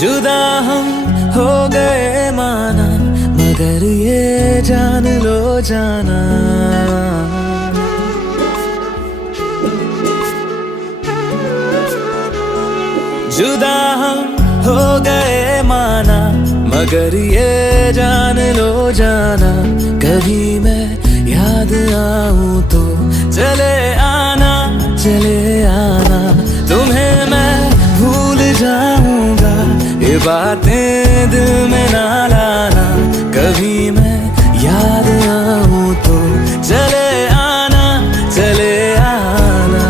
जुदा हम हो गए माना, मगर ये जान लो जाना, जुदा हम हो गए माना, मगर ये जान लो जाना, कभी मैं याद आऊं तो चले आना, चले आना, तुम्हें मैं भूल जाऊंगा, ये बातें दिल में ना लाना, कभी मैं याद आऊं तो चले आना, चले आना।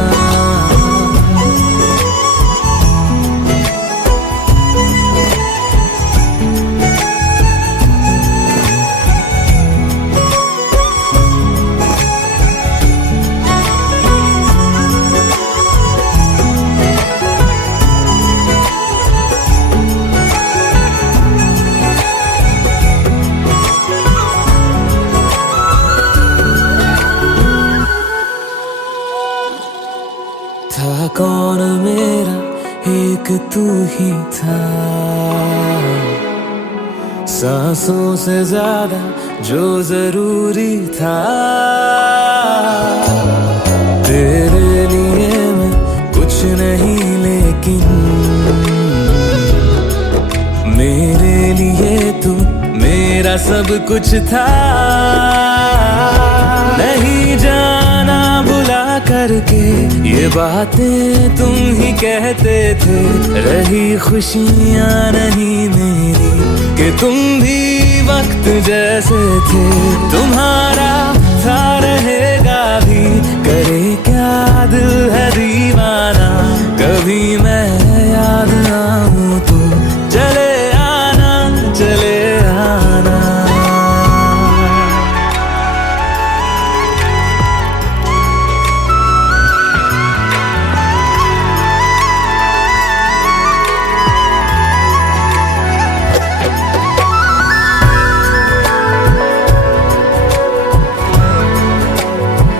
था कौन मेरा, एक तू ही था, सांसों से ज्यादा जो जरूरी था, तेरे लिए मैं कुछ नहीं लेकिन मेरे लिए तू मेरा सब कुछ था, नहीं जाना भुला करके ये बातें तुम ही कहते थे, रही खुशियां नहीं मेरी कि तुम भी वक्त जैसे थे, तुम्हारा था रहेगा भी, करे क्या दिल